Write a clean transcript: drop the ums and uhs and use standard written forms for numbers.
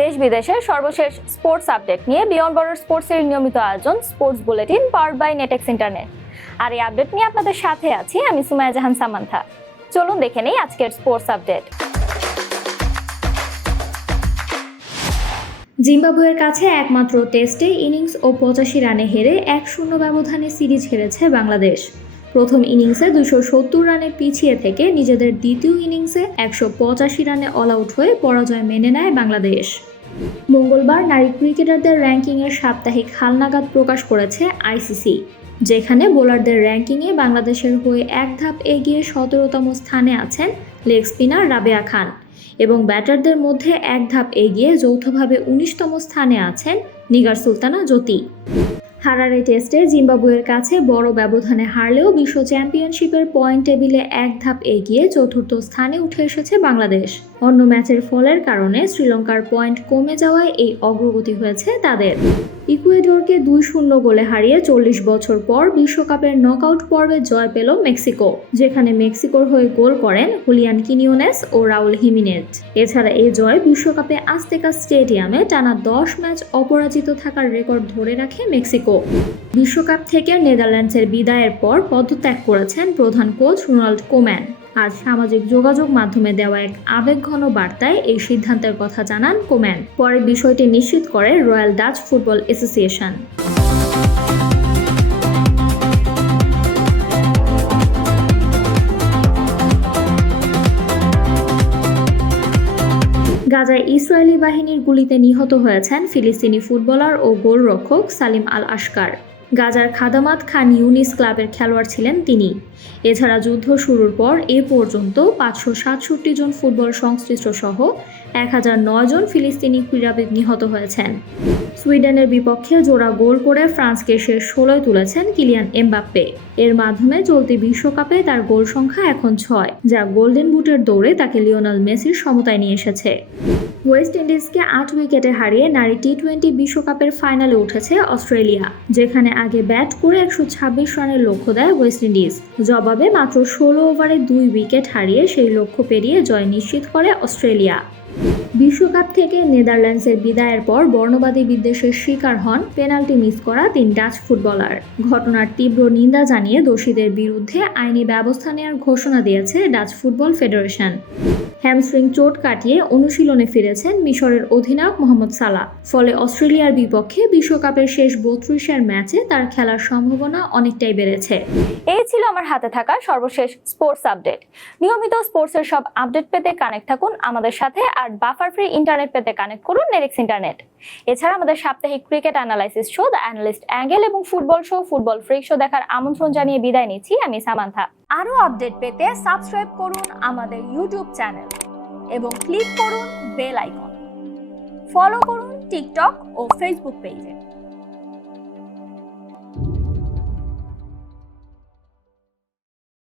দেশ বিদেশের সর্বশেষ স্পোর্টস আপডেট নিয়ে বিয়ন্ড বর্ডার স্পোর্টসের নিয়মিত আয়োজন sports bulletin powered by Netex internet. আর এই আপডেট নিয়ে আপনাদের সাথে আছি আমি সুমাইয়া জাহান সামান্থা। চলুন দেখে নেই আজকের স্পোর্টস আপডেট। জিম্বাবুয়ের কাছে একমাত্র টেস্টে ইনিংস ও 85 রানে হেরে 1-0 ব্যবধানে সিরিজ হেরেছে বাংলাদেশ। প্রথম ইনিংসে 270 রানে পিছিয়ে থেকে নিজেদের দ্বিতীয় ইনিংসে 185 রানে অল আউট হয়ে পরাজয় মেনে নেয় বাংলাদেশ। মঙ্গলবার নারী ক্রিকেটারদের র্যাঙ্কিংয়ের সাপ্তাহিক হালনাগাদ প্রকাশ করেছে আইসিসি, যেখানে বোলারদের র্যাঙ্কিংয়ে বাংলাদেশের হয়ে এক ধাপ এগিয়ে 17তম স্থানে আছেন লেগ স্পিনার রাবেয়া খান এবং ব্যাটারদের মধ্যে এক ধাপ এগিয়ে যৌথভাবে 19তম স্থানে আছেন নিগার সুলতানা জ্যোতি। হারারে টেস্টে জিম্বাবুয়ের কাছে বড় ব্যবধানে হারলেও বিশ্ব চ্যাম্পিয়নশিপের পয়েন্ট টেবিলে এক ধাপ এগিয়ে চতুর্থ স্থানে উঠে এসেছে বাংলাদেশ। অন্য ম্যাচের ফলের কারণে শ্রীলঙ্কার পয়েন্ট কমে যাওয়ায় এই অগ্রগতি হয়েছে তাদের। ইকুয়েডরকে 2-0 গোলে হারিয়ে 40 বছর পর বিশ্বকাপের নকআউট পর্বে জয় পেল মেক্সিকো, যেখানে মেক্সিকোর হয়ে গোল করেন হুলিয়ান কিনিওনেস ও রাউল হিমিনেজ। এছাড়া এই জয় বিশ্বকাপে আজতেকা স্টেডিয়ামে টানা 10 ম্যাচ অপরাজিত থাকার রেকর্ড ধরে রাখে মেক্সিকো। বিশ্বকাপ থেকে নেদারল্যান্ডসের বিদায়ের পর পদত্যাগ করেছেন প্রধান কোচ রোনাল্ড কোম্যান। আজ সামাজিক যোগাযোগ মাধ্যমে দেওয়া এক আবেগঘন বার্তায় এই সিদ্ধান্তের কথা জানান কোম্যান। পরে বিষয়টি নিশ্চিত করে রয়্যাল ডাচ ফুটবল অ্যাসোসিয়েশন। গাজায় ইসরায়েলি বাহিনীর গুলিতে নিহত হয়েছেন ফিলিস্তিনি ফুটবলার ও গোলরক্ষক সালিম আল আশকার। গাজার খাদামাত খান ইউনিস ক্লাবের খেলোয়াড় ছিলেন তিনি। এছাড়া যুদ্ধ শুরুর পর এ পর্যন্ত 567 জন ফুটবল সংশ্লিষ্ট সহ 1009 জন ফিলিস্তিনি ক্রীড়াবিদ নিহত হয়েছেন। সুইডেনের বিপক্ষে জোড়া গোল করে ফ্রান্সকে শেষ 16 তুলেছেন কিলিয়ান এমবাপ্পে। এর মাধ্যমে চলতি বিশ্বকাপে তার গোল সংখ্যা এখন 6, যা গোল্ডেন বুটের দৌড়ে তাকে লিওনেল মেসির সমতায় নিয়ে এসেছে। ওয়েস্ট ইন্ডিজকে 8 উইকেটে হারিয়ে নারী টি-20 বিশ্বকাপের ফাইনালে উঠেছে অস্ট্রেলিয়া, যেখানে আগে ব্যাট করে 126 রানের লক্ষ্য দেয় ওয়েস্ট ইন্ডিজ। জবাবে মাত্র 16 ওভারে 2 উইকেট হারিয়ে সেই লক্ষ্য পেরিয়ে জয় নিশ্চিত করে অস্ট্রেলিয়া। বিশ্বকাপ থেকে নেদারল্যান্ডসের বিদায়ের পর বর্ণবাদী বিদ্বেষের শিকার হন পেনাল্টি মিস করা 3 ডাচ ফুটবলার। ঘটনার তীব্র নিন্দা জানিয়ে দোষীদের বিরুদ্ধে আইনি ব্যবস্থা নেওয়ার ঘোষণা দিয়েছে ডাচ ফুটবল ফেডারেশন। হ্যামস্ট্রিং চোট কাটিয়ে অনুশীলনে ফিরেছেন মিশরের অধিনায়ক মোহাম্মদ সালাহ। ফলে অস্ট্রেলিয়ার বিপক্ষে বিশ্বকাপের শেষ 32 ম্যাচে তার খেলার সম্ভাবনা অনেকটাই বেড়েছে। এই ছিল আমার হাতে থাকা সর্বশেষ স্পোর্টস আপডেট। নিয়মিত স্পোর্টসের সব আপডেট পেতে কানেক্ট থাকুন আমাদের সাথে, আর বাফার ফ্রি ইন্টারনেট পেতে কানেক্ট করুন নেটেক্স ইন্টারনেট। এছাড়া আমাদের সাপ্তাহিক cricket analysis show the analyst angle এবং football show football freak show দেখার আমন্ত্রণ জানিয়ে বিদায় নিচ্ছি আমি সামান্থা। আরো আপডেট পেতে সাবস্ক্রাইব করুন আমাদের ইউটিউব চ্যানেল এবং ক্লিক করুন বেল আইকন। ফলো করুন টিকটক ও ফেসবুক পেজে।